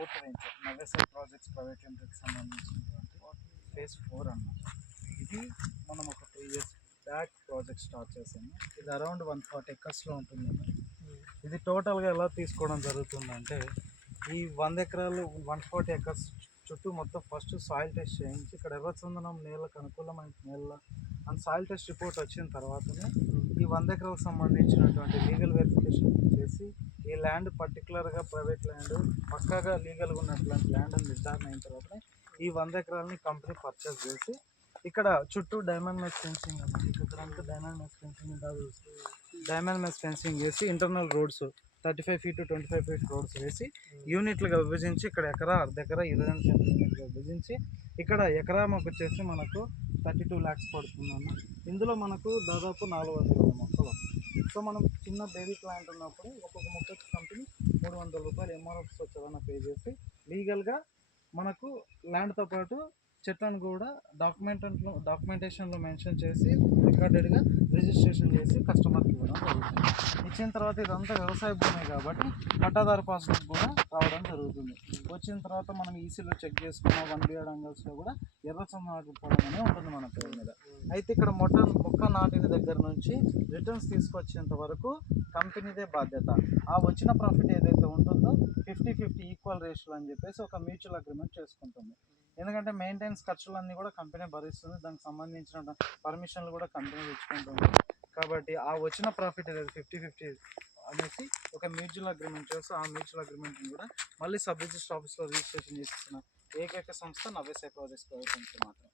4th venture Navyasai projects private లిమిటెడ్కి సంబంధించినటువంటి phase 4 అన్నమాట. ఇది మనం ఒక 3 years బ్యాక్ ప్రాజెక్ట్ స్టార్ట్ చేసాము. ఇది అరౌండ్ 140 ఎకర్స్లో ఉంటుందండి. ఇది టోటల్గా ఎలా తీసుకోవడం జరుగుతుందంటే, ఈ 100 ఎకరాలు 140 ఎకర్స్ చుట్టూ మొత్తం ఫస్ట్ సాయిల్ టెస్ట్ చేయించి, ఇక్కడ ఎర్రచందనం నేలకు అనుకూలమైన నేల అండ్ సాయిల్ టెస్ట్ రిపోర్ట్ వచ్చిన తర్వాతనే ఈ 100 ఎకరాలకు సంబంధించినటువంటి లీగల్ వెరిఫికేషన్ చేసి, ఈ ల్యాండ్ పర్టికులర్గా ప్రైవేట్ ల్యాండ్ పక్కాగా లీగల్గా ఉన్నటువంటి ల్యాండ్ అని నిర్ధారణ అయిన తర్వాతనే ఈ 100 ఎకరాలని కంపెనీ పర్చేస్ చేసి, ఇక్కడ చుట్టూ డైమండ్ మెష్ ఫెన్సింగ్ అన్నమాట. ఇక్కడ డైమండ్ మెష్ ఫెన్సింగ్ వేసి internal roads 35 feet to 25 feet roads వేసి యూనిట్లుగా విభజించి, ఇక్కడ ఎకరా అర్ధ ఎకరా 22 సెంటీమీటర్గా విభజించి, ఇక్కడ ఎకరాకు వచ్చేసి మనకు 32 lakhs పడుతుందన్న. ఇందులో మనకు దాదాపు 420 మొక్కలు. సో మనం చిన్న బేబీ ప్లాంట్ ఉన్నప్పుడు ఒక్కొక్క మొక్కకి కంపెనీ 300 రూపాయలు ఎంఆర్ఎఫ్ వచ్చేదన్న పే చేసి, లీగల్గా మనకు ల్యాండ్తో పాటు చెట్లను కూడా డాక్యుమెంటేషన్లో మెన్షన్ చేసి రికార్డెడ్గా రిజిస్ట్రేషన్ చేసి కస్టమర్కి ఇవ్వడం జరుగుతుంది. ఇచ్చిన తర్వాత ఇదంతా వ్యవసాయ భూమి కాబట్టి పట్టాదారు పాస్బుక్ కూడా రావడం జరుగుతుంది. వచ్చిన తర్వాత మనం ఈసీలో చెక్ చేసుకున్న 1 BR యాంగిల్స్లో కూడా ఎర్రచందనం పొలం అనే ఉంటుంది మన పేరు మీద. అయితే ఇక్కడ మొక్క నాటిన దగ్గర నుంచి రిటర్న్స్ తీసుకొచ్చేంత వరకు కంపెనీదే బాధ్యత. ఆ వచ్చిన ప్రాఫిట్ ఏదైతే ఉంటుందో 50-50 ఈక్వల్ రేషియో అని చెప్పేసి ఒక మ్యూచువల్ అగ్రిమెంట్ చేసుకుంటుంది. ఎందుకంటే మెయింటెనెన్స్ ఖర్చులన్నీ కూడా కంపెనీ భరిస్తుంది, దానికి సంబంధించిన పర్మిషన్లు కూడా కంపెనీ తెచ్చుకుంటుంది. కాబట్టి ఆ వచ్చిన ప్రాఫిట్ ఏదైతే 50-50 అనేసి ఒక మ్యూచువల్ అగ్రిమెంట్ చేస్తే, ఆ మ్యూచువల్ అగ్రిమెంట్ని కూడా మళ్ళీ సబ్ రిజిస్టర్ ఆఫీస్లో రిజిస్ట్రేషన్ చేస్తున్న ఏకైక సంస్థ నవ్యసాయి ప్రాజెక్ట్స్ ప్రైవేట్ లిమిటెడ్ మాత్రం.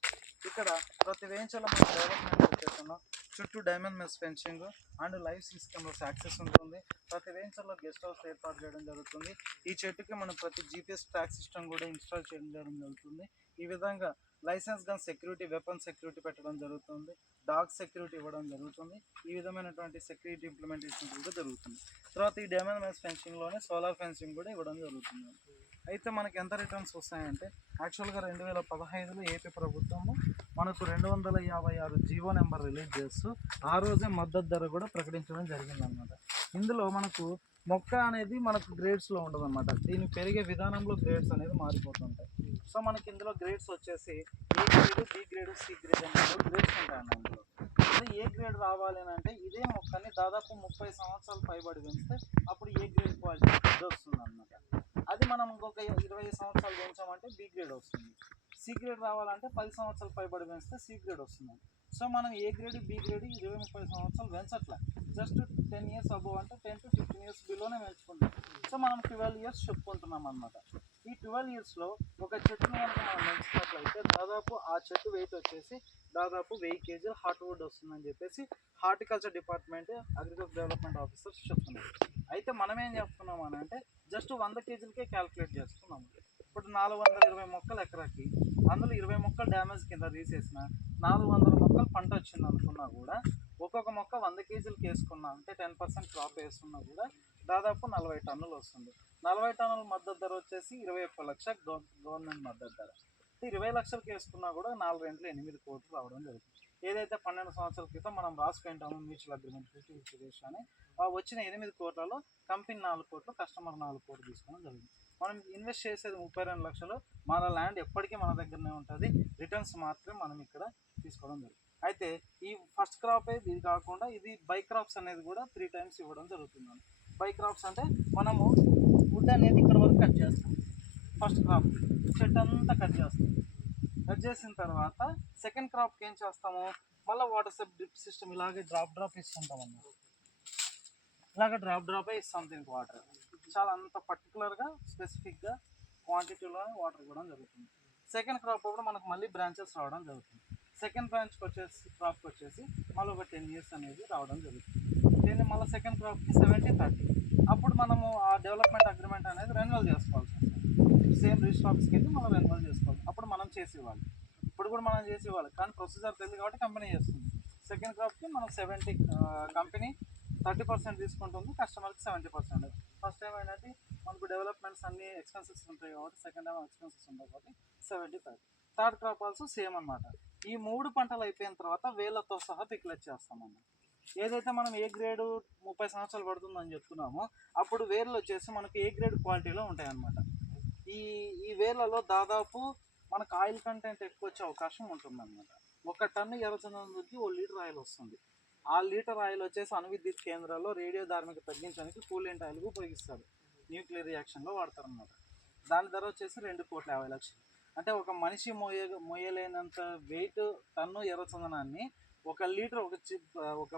ఇక్కడ ప్రతి వెంచర్లో మనం డెవలప్మెంట్ వచ్చేస్తున్నాం. చుట్టూ diamond mesh fencing and live సిస్టమ్లో యాక్సెస్ ఉంటుంది. ప్రతి వెంచర్లో గెస్ట్ హౌస్ ఏర్పాటు చేయడం జరుగుతుంది. ఈ చెట్టుకి మనం ప్రతి GPS ట్రాక్ సిస్టమ్ కూడా ఇన్స్టాల్ చేయడం జరుగుతుంది. ఈ విధంగా license gun security, weapon security పెట్టడం జరుగుతుంది, డాగ్ సెక్యూరిటీ ఇవ్వడం జరుగుతుంది. ఈ విధమైనటువంటి సెక్యూరిటీ ఇంప్లిమెంటేషన్ కూడా జరుగుతుంది. తర్వాత ఈ డైమండ్ మెష్ ఫెన్సింగ్లోనే సోలార్ ఫెన్సింగ్ కూడా ఇవ్వడం జరుగుతుంది. అయితే మనకి ఎంత రిటర్న్స్ వస్తాయంటే, యాక్చువల్గా 2015లో ఏపీ ప్రభుత్వము మనకు 256 జీవో నెంబర్ రిలీజ్ చేస్తూ ఆ రోజే మద్దతు ధర కూడా ప్రకటించడం జరిగిందనమాట. ఇందులో మనకు మొక్క అనేది మనకు గ్రేడ్స్లో ఉండదన్నమాట. దీని పెరిగే విధానంలో గ్రేడ్స్ అనేది మారిపోతుంటాయి. సో మనకి ఇందులో గ్రేడ్స్ వచ్చేసి A grade, B grade, C grade అనే గ్రేడ్స్ ఉంటాయండి. అందులో అదే ఏ గ్రేడ్ రావాలి అని అంటే, ఇదే మొక్కని దాదాపు 30 సంవత్సరాలు పైబడి పెంచితే అప్పుడు ఏ గ్రేడ్ క్వాలిటీ వస్తుంది అనమాట. అది మనం ఇంకొక 20 సంవత్సరాలు పెంచామంటే బి గ్రేడ్ వస్తుంది. సి గ్రేడ్ రావాలంటే 10 సంవత్సరాలు పైబడి పెంచితే సి గ్రేడ్ వస్తుంది. సో మనం ఏ గ్రేడ్, బి గ్రేడ్ 20-30 సంవత్సరాలు పెంచట్లే, జస్ట్ 10 years అబోవ్ అంటే 10 to 15 years బిలోనే పెంచుకుంటాం. సో మనం 12 years చెప్పుకుంటున్నాం అనమాట. ఈ 12 yearsలో ఒక చెట్టును కనుక మనం పెంచినట్లయితే దాదాపు ఆ చెట్టు వెయిట్ వచ్చేసి దాదాపు 1000 kg హార్ట్వుడ్ వస్తుందని చెప్పేసి horticulture department, agriculture development officers చెప్తున్నారు. అయితే మనం ఏం చెప్తున్నాం అని అంటే, జస్ట్ 100 kgకే క్యాల్కులేట్ చేస్తున్నాము. ఇప్పుడు 420 మొక్కలు ఎకరాకి, అందులో 20 మొక్కలు డ్యామేజ్ కింద తీసేసిన 400 మొక్కలు పంట వచ్చింది అనుకున్నా కూడా, ఒక్కొక్క మొక్క 100 kgలకు వేసుకున్నా అంటే 10% క్రాప్ వేసుకున్నా కూడా దాదాపు 40 టన్నులు వస్తుంది. 40 టన్నుల మద్దతు ధర వచ్చేసి 21 లక్షలు గవర్నమెంట్ మద్దతు ధర. 20 లక్షలకు వేసుకున్నా కూడా 4 రెంట్లు 8 కోట్లు రావడం జరుగుతుంది. ఏదైతే 12 సంవత్సరాల క్రితం మనం రాసుకుంటామో మ్యూచువల్ అగ్రిమెంట్ 50-50 రేషియో అని, వచ్చిన 8 కోట్లలో కంపెనీ 4 కోట్లు, కస్టమర్ 4 కోట్లు తీసుకోవడం జరిగింది. మనం ఇన్వెస్ట్ చేసేది 32 లక్షలు. మన ల్యాండ్ ఎప్పటికీ మన దగ్గరనే ఉంటుంది, రిటర్న్స్ మాత్రమే మనం ఇక్కడ తీసుకోవడం జరుగుతుంది. అయితే ఈ ఫస్ట్ క్రాప్ ఇది కాకుండా ఇది బై క్రాప్స్ అనేది కూడా 3 times ఇవ్వడం జరుగుతుంది. బై క్రాప్స్ అంటే మనము వుడ్ అనేది ఇక్కడ వరకు కట్ చేస్తాం. ఫస్ట్ క్రాప్ చెట్టు అంతా కట్ చేస్తాం. కట్ చేసిన తర్వాత సెకండ్ క్రాప్కి ఏం చేస్తాము, మళ్ళీ వాటర్ డ్రిప్ సిస్టమ్ ఇలాగే డ్రాప్ ఇస్తుంటాం అన్నమాట. ఇలాగ డ్రాప్ ఇస్తాం దీనికి వాటర్. చాలా అంత పర్టికులర్గా స్పెసిఫిక్గా క్వాంటిటీలో వాటర్ ఇవ్వడం జరుగుతుంది. సెకండ్ క్రాప్ కూడా మనకు మళ్ళీ బ్రాంచెస్ రావడం జరుగుతుంది. సెకండ్ బ్రాంచ్కి క్రాప్కి వచ్చేసి మళ్ళీ ఒక 10 years అనేది రావడం జరుగుతుంది. మళ్ళీ సెకండ్ క్రాప్కి 70-30. అప్పుడు మనము ఆ డెవలప్మెంట్ అగ్రిమెంట్ అనేది రెన్యువల్ చేసుకోవాల్సి వస్తుంది. సేమ్ రిజిస్టర్ ఆఫీస్కి అయితే మనం రెన్యువల్ చేసుకోవాలి. అప్పుడు మనం చేసి ఇవ్వాలి. ఇప్పుడు కూడా మనం చేసి ఇవ్వాలి, కానీ ప్రొసీజర్ తెలియదు కాబట్టి కంపెనీ చేస్తుంది. సెకండ్ క్రాప్కి మనం 70, కంపెనీ 30% తీసుకుంటుంది, కస్టమర్కి 70%. ఫస్ట్ టైం ఏంటంటే మనకు డెవలప్మెంట్స్ అన్ని ఎక్స్పెన్సెస్ ఉంటాయి కాబట్టి, సెకండ్ టైం ఎక్స్పెన్సెస్ ఉంటాయి కాబట్టి 70-30. థర్డ్ క్రాప్ ఆల్సో సేమ్ అనమాట. ఈ 3 పంటలు అయిపోయిన తర్వాత వేలతో సహా పిక్లెట్ చేస్తామన్నమాట. ఏదైతే మనం ఏ గ్రేడ్ 30 సంవత్సరాలు పడుతుందని చెప్తున్నామో, అప్పుడు వేర్లు వచ్చేసి మనకు ఏ గ్రేడ్ క్వాలిటీలో ఉంటాయి అన్నమాట. ఈ ఈ వేలలో దాదాపు మనకు ఆయిల్ కంటెంట్ ఎక్కువ వచ్చే అవకాశం ఉంటుంది అనమాట. 1 టన్ను ఎర్రచందనంకి 1 లీటర్ ఆయిల్ వస్తుంది. ఆ లీటర్ ఆయిల్ వచ్చేసి అణు విద్యుత్ కేంద్రాల్లో రేడియో ధార్మిక తగ్గించడానికి కూలెంట్ ఆయిల్గా ఉపయోగిస్తారు. న్యూక్లియర్ రియాక్షన్లో వాడతారు అనమాట. దాని ధర వచ్చేసి 2,50,00,000. అంటే ఒక మనిషి మోయలేనంత వెయిట్ టన్ను ఎర్రచందనాన్ని 1 లీటర్ ఒక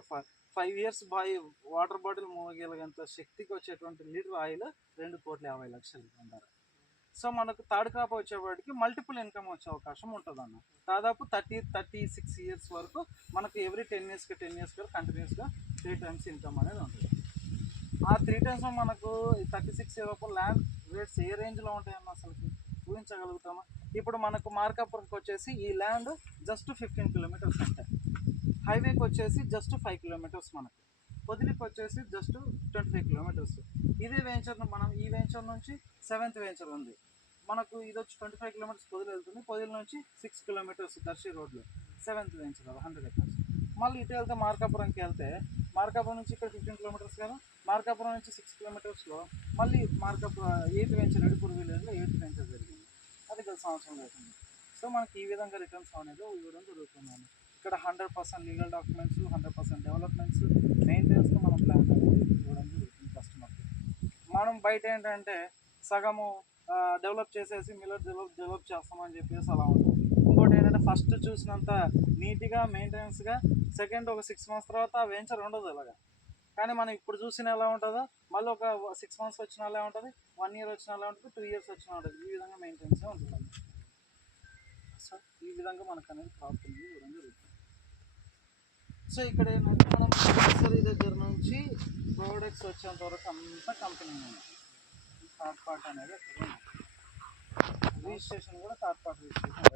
5 ఇయర్స్ వాటర్ బాటిల్ మోయగలిగేంత శక్తికి వచ్చేటువంటి లీటర్ ఆయిల్ 2,50,00,000 అంటారు. సో మనకు థర్డ్ క్రాప్ వచ్చేవాడికి మల్టిపుల్ ఇన్కమ్ వచ్చే అవకాశం ఉంటుంది అన్న. దాదాపు 36 ఇయర్స్ వరకు మనకు ఎవ్రీ 10 ఇయర్స్కి కంటిన్యూస్గా 3 టైమ్స్ ఇన్కమ్ అనేది ఉంటుంది. ఆ 3 టైమ్స్ మనకు 36 లోపు ల్యాండ్ రేట్స్ ఏ రేంజ్లో ఉంటాయన్న అసలుకి ఊహించగలుగుతామా? ఇప్పుడు మనకు మార్కాపురంకి వచ్చేసి ఈ ల్యాండ్ జస్ట్ 15 కిలోమీటర్స్ ఉంటాయి. హైవేకి వచ్చేసి జస్ట్ 5 కిలోమీటర్స్, మనకు పొదిలికి వచ్చేసి జస్ట్ 25 కిలోమీటర్స్. ఇదే వెంచర్ మనం ఈ వెంచర్ నుంచి 7th వెంచర్ ఉంది మనకు, ఇది వచ్చి 25 కిలోమీటర్స్ పొదిలి వెళ్తుంది. పొదిలి నుంచి 6 కిలోమీటర్స్ దర్శి రోడ్లో 7th వెంచర్ 100 ఎకర్స్. మళ్ళీ ఇటు వెళ్తే మార్కాపురంకి వెళ్తే మార్కాపురం నుంచి ఇక్కడ 15 కిలోమీటర్స్ కదా, మార్కాపురం నుంచి 6 కిలోమీటర్స్లో మళ్ళీ 8th వెంచర్ ఎడుపూరు విలేజ్లో 8th వెంచర్ జరిగింది. అది గత సంవత్సరం అవుతుంది. సో మనకి ఈ విధంగా రిటర్న్స్ అనేది ఇవ్వడం జరుగుతుంది. ఇక్కడ 100% లీగల్ డాక్యుమెంట్స్, 100% డెవలప్మెంట్స్, మెయింటెనెన్స్తో మనం ప్లాన్ అనేది ఇవ్వడం జరుగుతుంది కస్టమర్కి. మనం బయట ఏంటంటే సగము డెవలప్ చేసేసి మిల్లర్ డెవలప్ చేస్తామని చెప్పేసి అలా ఉంటుంది. ఇంకోటి ఏంటంటే ఫస్ట్ చూసినంత నీట్గా మెయింటెనెన్స్గా సెకండ్ ఒక 6 మంత్స్ తర్వాత ఆ వెంచర్ ఉండదు అలాగా. కానీ మనం ఇప్పుడు చూసిన ఎలా ఉంటుందో మళ్ళీ ఒక 6 మంత్స్ వచ్చిన ఎలా ఉంటుంది, 1 ఇయర్ వచ్చిన ఎలా ఉంటుంది, 2 ఇయర్స్ వచ్చిన ఉంటుంది. ఈ విధంగా మెయింటెనెన్స్ ఉంటుంది. సో ఈ విధంగా మనకు అనేది క్రాప్ ఇవ్వడం జరుగుతుంది. సో ఇక్కడ ఏంటంటే మనం నర్సరీ దగ్గర నుంచి ప్రోడక్ట్స్ వచ్చేంత వరకు అంతా కంపెనీ ఉంది. థర్డ్ పార్ట్ అనేది అక్కడ ఉంది. రిజిస్ట్రేషన్ కూడా థర్డ్ పార్ట్ రిజిస్ట్రేషన్.